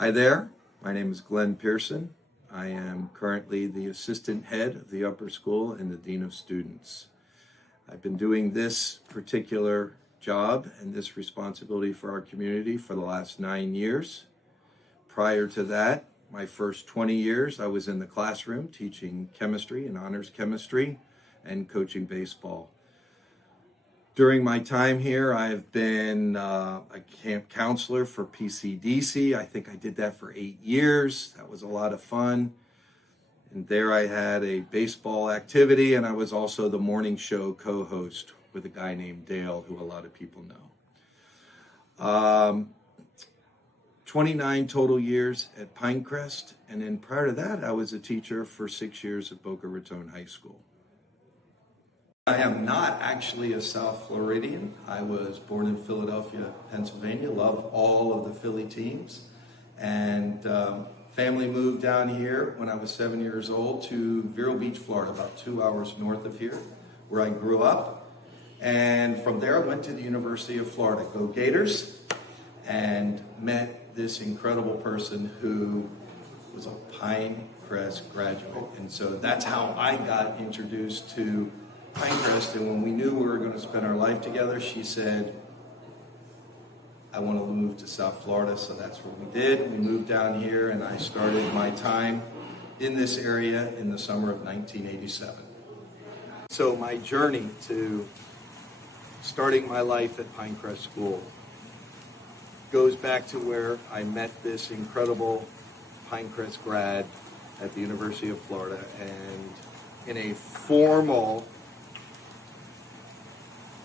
Hi there, my name is Glen Pierson. I am currently the assistant head of the upper school and the dean of students. I've been doing this particular job and this responsibility for our community for the last 9 years. Prior to that, my first 20 years, I was in the classroom teaching chemistry and honors chemistry and coaching baseball. During my time here, I've been a camp counselor for PCDC. I think I did that for 8 years. That was a lot of fun. And there I had a baseball activity, and I was also the morning show co-host with a guy named Dale, who a lot of people know. 29 total years at Pine Crest, and then prior to that, I was a teacher for 6 years at Boca Raton High School. I am not actually a South Floridian. I was born in Philadelphia, Pennsylvania. Love all of the Philly teams. And family moved down here when I was 7 years old to Vero Beach, Florida, about 2 hours north of here, where I grew up. And from there, I went to the University of Florida, go Gators, and met this incredible person who was a Pine Crest graduate. And so that's how I got introduced to Pine Crest, and when we knew we were going to spend our life together, she said, I want to move to South Florida, so that's what we did. We moved down here, and I started my time in this area in the summer of 1987. So my journey to starting my life at Pine Crest School goes back to where I met this incredible Pine Crest grad at the University of Florida, and in a formal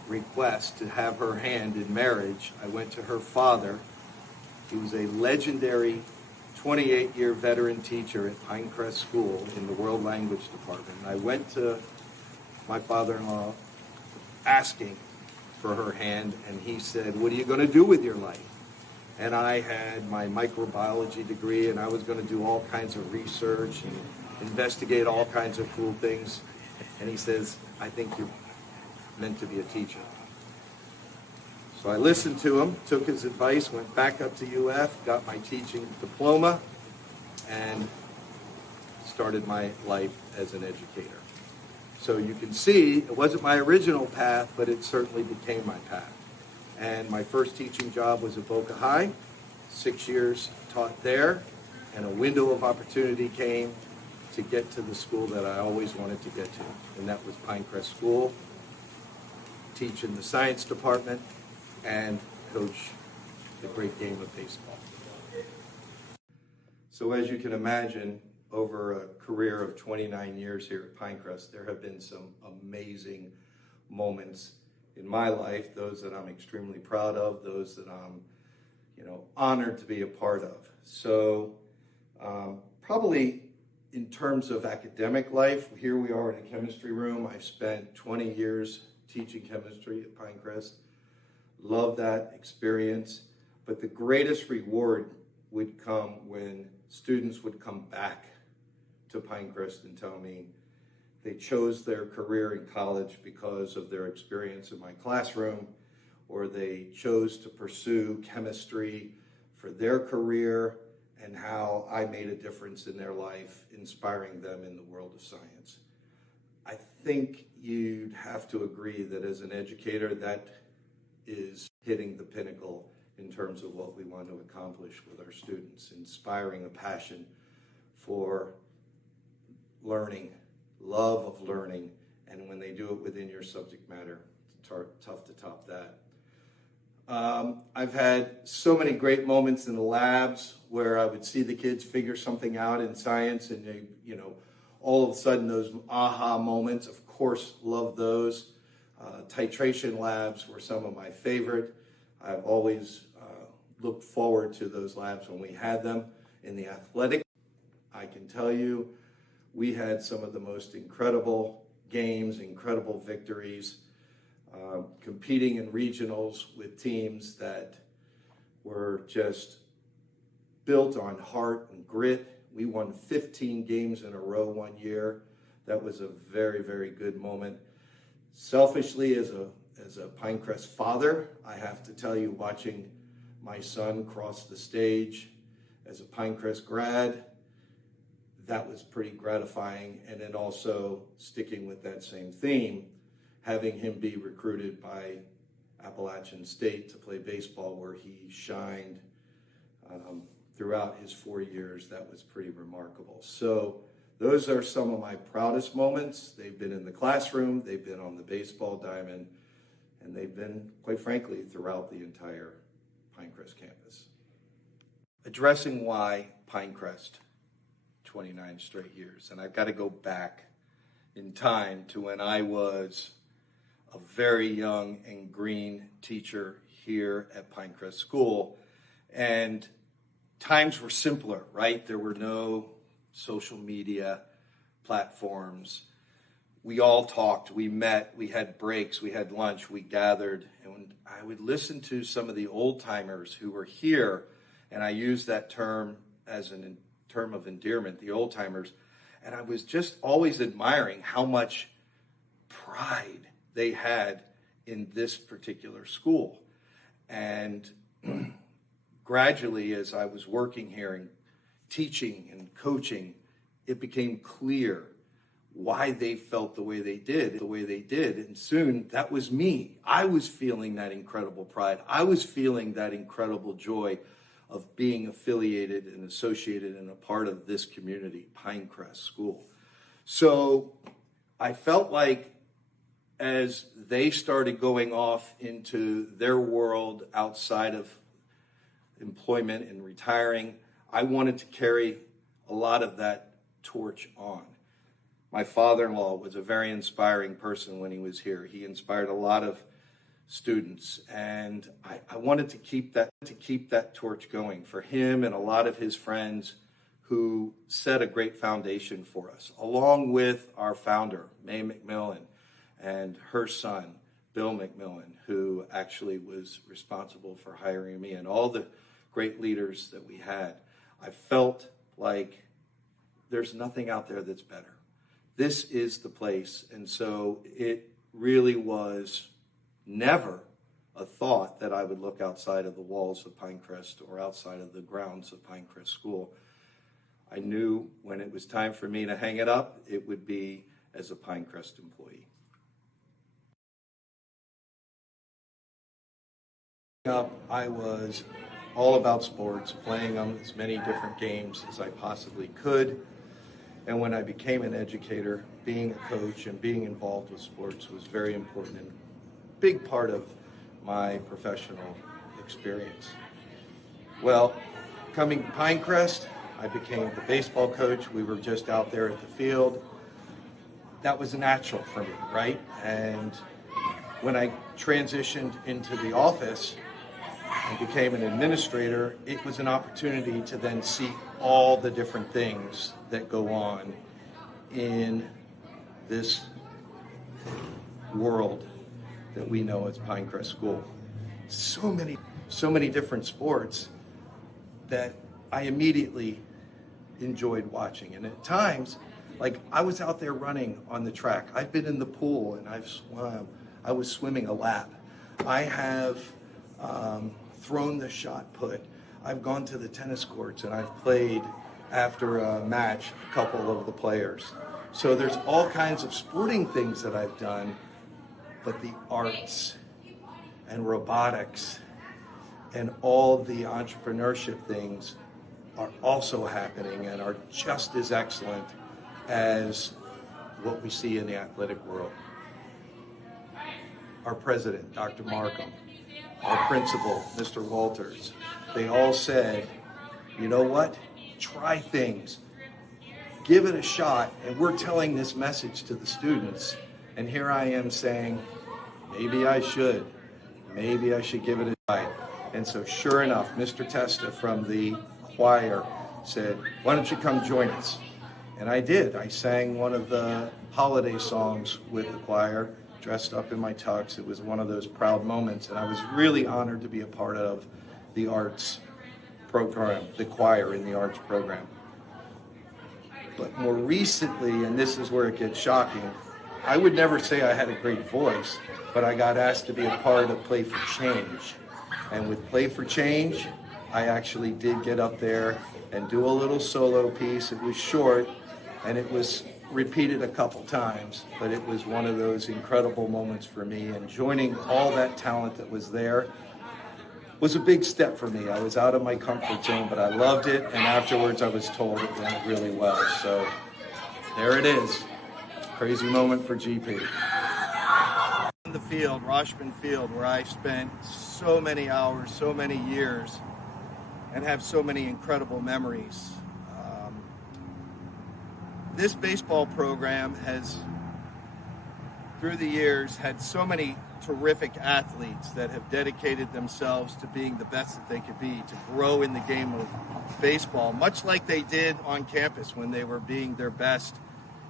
request to have her hand in marriage, I went to her father. He was a legendary 28-year veteran teacher at Pine Crest School in the World Language Department. And I went to my father-in-law asking for her hand, and he said, what are you going to do with your life? And I had my microbiology degree, and I was going to do all kinds of research and investigate all kinds of cool things. And he says, I think you're meant to be a teacher. So I listened to him, took his advice, went back up to UF, got my teaching diploma, and started my life as an educator. So you can see, it wasn't my original path, but it certainly became my path. And my first teaching job was at Boca High, 6 years taught there, and a window of opportunity came to get to the school that I always wanted to get to, and that was Pine Crest School. Teach in the science department and coach the great game of baseball. So as you can imagine, over a career of 29 years here at Pine Crest, there have been some amazing moments in my life, those that I'm extremely proud of, those that I'm honored to be a part of. So probably in terms of academic life, here we are in a chemistry room. I've spent 20 years teaching chemistry at Pine Crest. Love that experience. But the greatest reward would come when students would come back to Pine Crest and tell me they chose their career in college because of their experience in my classroom, or they chose to pursue chemistry for their career, and how I made a difference in their life, inspiring them in the world of science. I think you'd have to agree that as an educator, that is hitting the pinnacle in terms of what we want to accomplish with our students, inspiring a passion for learning, love of learning, and when they do it within your subject matter, it's tough to top that. I've had so many great moments in the labs where I would see the kids figure something out in science, and they, all of a sudden those aha moments, of course, love those. Titration labs were some of my favorite. I've always looked forward to those labs when we had them. In the athletic, I can tell you, we had some of the most incredible games, incredible victories, competing in regionals with teams that were just built on heart and grit. We won 15 games in a row one year. That was a very, very good moment. Selfishly, as a Pine Crest father, I have to tell you, watching my son cross the stage as a Pinecrest grad, that was pretty gratifying. And then also sticking with that same theme, having him be recruited by Appalachian State to play baseball where he shined throughout his 4 years, that was pretty remarkable. So those are some of my proudest moments. They've been in the classroom, they've been on the baseball diamond, and they've been, quite frankly, throughout the entire Pinecrest campus. Addressing why Pinecrest 29 straight years. And I've got to go back in time to when I was a very young and green teacher here at Pinecrest School. And times were simpler, right? There were no social media platforms. We all talked, we met, we had breaks, we had lunch, we gathered. And I would listen to some of the old timers who were here, and I use that term as a term of endearment, the old timers. And I was just always admiring how much pride they had in this particular school. And gradually, as I was working here and teaching and coaching, it became clear why they felt the way they did. And soon that was me. I was feeling that incredible pride. I was feeling that incredible joy of being affiliated and associated and a part of this community, Pinecrest School. So I felt like as they started going off into their world outside of employment and retiring, I wanted to carry a lot of that torch on. My father-in-law was a very inspiring person when he was here. He inspired a lot of students, and I wanted to keep that torch going for him and a lot of his friends who set a great foundation for us, along with our founder, May McMillan, and her son, Bill McMillan, who actually was responsible for hiring me, and all the great leaders that we had. I felt like there's nothing out there that's better. This is the place. And so it really was never a thought that I would look outside of the walls of Pinecrest or outside of the grounds of Pinecrest School. I knew when it was time for me to hang it up, it would be as a Pinecrest employee. I was all about sports, playing on as many different games as I possibly could. And when I became an educator, being a coach and being involved with sports was very important and a big part of my professional experience. Well, coming to Pinecrest, I became the baseball coach. We were just out there at the field. That was natural for me, right? And when I transitioned into the office and became an administrator, it was an opportunity to then see all the different things that go on in this world that we know as Pinecrest School. So many different sports that I immediately enjoyed watching. And at times, like I was out there running on the track. I've been in the pool and I've swum. I was swimming a lap. I have thrown the shot put. I've gone to the tennis courts and I've played after a match a couple of the players. So there's all kinds of sporting things that I've done, but the arts and robotics and all the entrepreneurship things are also happening and are just as excellent as what we see in the athletic world. Our president, Dr. Markham, our principal, Mr. Walters, they all said, you know what? Try things. Give it a shot. And we're telling this message to the students. And here I am saying, maybe I should. Maybe I should give it a try. And so sure enough, Mr. Testa from the choir said, why don't you come join us? And I did. I sang one of the holiday songs with the choir, dressed up in my tux. It was one of those proud moments. And I was really honored to be a part of the arts program, the choir in the arts program. But more recently, and this is where it gets shocking, I would never say I had a great voice, but I got asked to be a part of Play for Change. And with Play for Change, I actually did get up there and do a little solo piece. It was short, and it was repeated a couple times, but it was one of those incredible moments for me, and joining all that talent that was there was a big step for me. I was out of my comfort zone, but I loved it, and afterwards I was told it went really well. So there it is. Crazy moment for GP. In the field, Roshman Field, where I spent so many hours, so many years, and have so many incredible memories. This baseball program has, through the years, had so many terrific athletes that have dedicated themselves to being the best that they could be, to grow in the game of baseball, much like they did on campus when they were being their best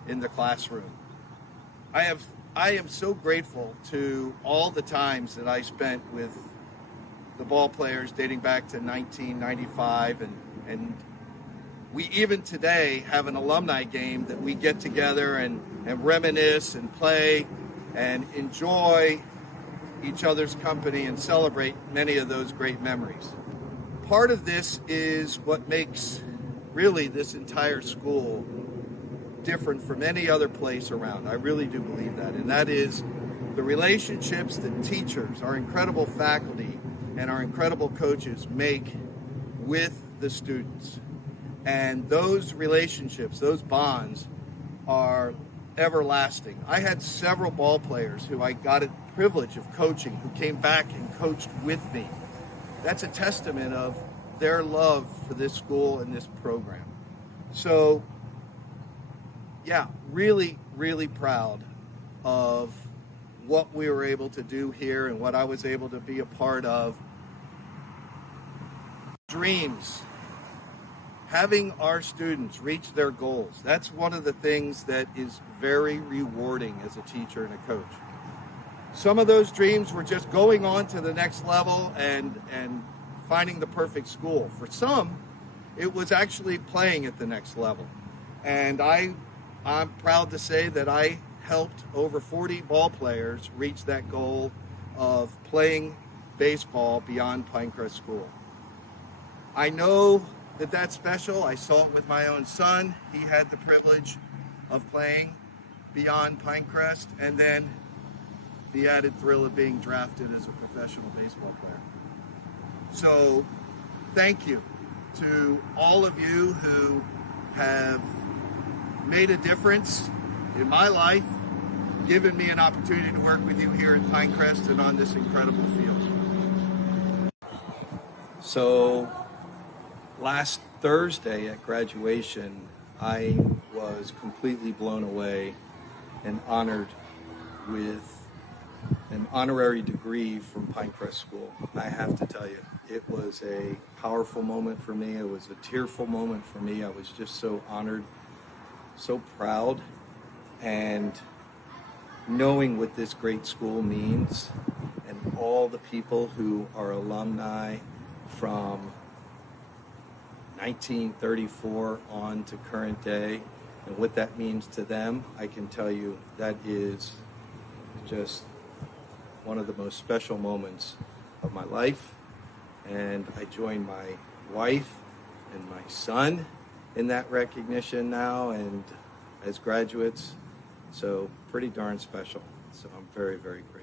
in the classroom. I am so grateful to all the times that I spent with the ball players dating back to 1995, and we even today have an alumni game that we get together and reminisce and play and enjoy each other's company and celebrate many of those great memories. Part of this is what makes really this entire school different from any other place around. I really do believe that, and that is the relationships that teachers, our incredible faculty, and our incredible coaches make with the students. And those relationships, those bonds, are everlasting. I had several ball players who I got a privilege of coaching who came back and coached with me. That's a testament of their love for this school and this program. So, yeah, really, really proud of what we were able to do here and what I was able to be a part of. Dreams. Having our students reach their goals, that's one of the things that is very rewarding as a teacher and a coach. Some of those dreams were just going on to the next level and finding the perfect school. For some, it was actually playing at the next level. And I'm proud to say that I helped over 40 ball players reach that goal of playing baseball beyond Pine Crest School. I know that that's special. I saw it with my own son. He had the privilege of playing beyond Pine Crest, and then the added thrill of being drafted as a professional baseball player. So thank you to all of you who have made a difference in my life, given me an opportunity to work with you here at Pine Crest and on this incredible field. So last Thursday at graduation, I was completely blown away and honored with an honorary degree from Pine Crest School. I have to tell you, it was a powerful moment for me. It was a tearful moment for me. I was just so honored, so proud, and knowing what this great school means and all the people who are alumni from 1934 on to current day and what that means to them, I can tell you that is just one of the most special moments of my life. And I join my wife and my son in that recognition now and as graduates. So pretty darn special. So I'm very, very grateful.